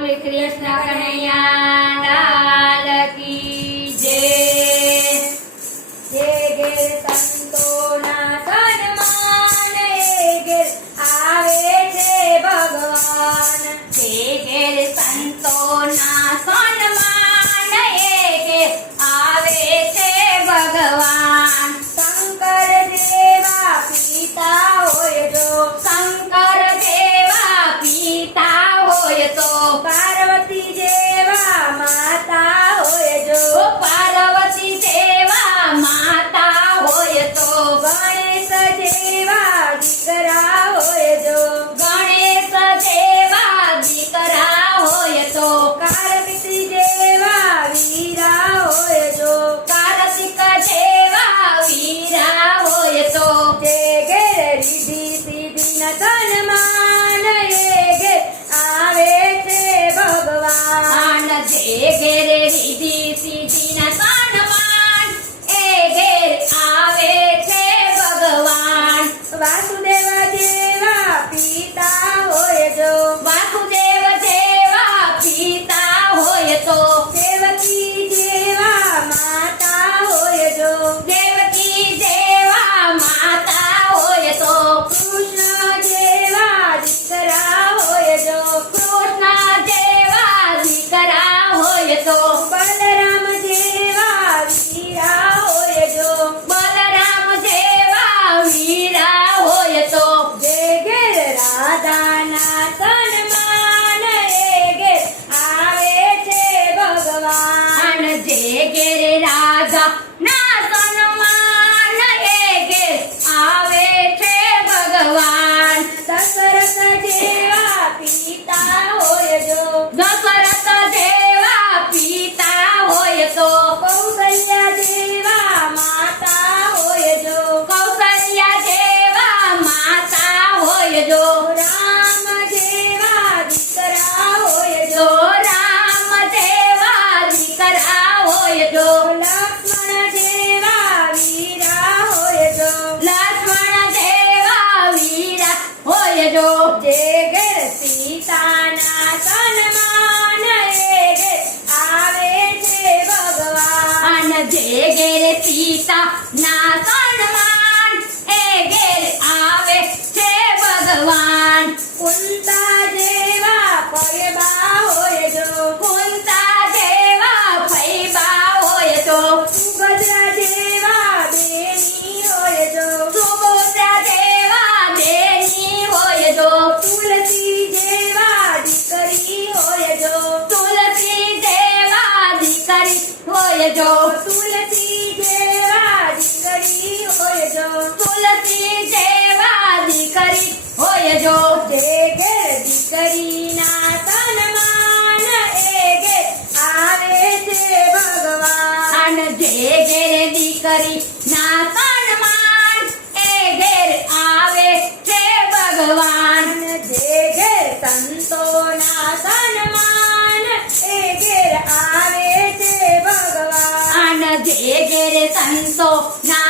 कृष्ण कन्हैया लाल की जय। जय घेर संतोना सन्मान घेर आवे छे भगवान। जय घेर संतोना सन्मान घेर आवे छे भगवान। शंकर देवा पिता होय जो, शंकर देवा पिता होय तो पार्वती जेवा माता होय जो, पार्वती जेवा माता होय तो गणेश जेवा दीकरा होय जो, गणेश जेवा दीकरा होय तो कार्तिक जेवा वीरा होय जो, कार्तिक जेवा वीरा होय तो जे घेर रिद्धि सिद्धि न सन्मान ये आवे छे भगवान। जे घेर रिद्धि सिद्धि न सन्मान ए घेर आवे छे भगवान। वासुदेव जेवा पिता होय जो, वासुदेव जेवा पिता होय तो देवकी जेवा माता होय जो, देवकी जेवा माता होय तो कृष्ण जेवा दीकरा होय जो, कृष्ण जेवा दीकरा होय तो बलराम जेवा वीरा होय जो, बलराम जेवा वीरा होय तो जे घेर राधाना सन्मान ए घेर आवे छे भगवान। जे घेर राजा ना सन्मान ए घेर आवे छे भगवान। दशरथ जेवा पिता होय जो, दशरथ जेवा पिता होय तो कौसल्या जेवा माता होय जो, कौसल्या जेवा माता होय जो राम जेवा दीकरा होय जो, राम जेवा दीकरा होय जो लक्ष्मण जेवा वीरा होय जो, लक्ष्मण जेवा वीरा होय जो जे घेर सीताना सन्मान ए घेर आवे छे भगवान। जे घेर सीता ना सन्मान ए घेर आवे छे भगवान। कुंता जेवा फैबा होय जो, कुंता जेवा फैबा होय तो सुभद्रा जेवा बेनी होय जो, सुभद्रा जेवा बेनी होय जो तुलसी जेवा दीकरी होय जो, तुलसी जेवा दीकरी होय जो, तुलसी जेवा दीकरी होय जो, तुलसी जेवा दीकरी होय जो जे घेर दीकरी ना सन्मान ए घेर आवे छे भगवान। जे घेर दीकरी ना सन्मान ए घेर आवे छे भगवान। जे घेर संतोना सन्मान ए घेर आवे छे भगवान। जे घेर संतो ना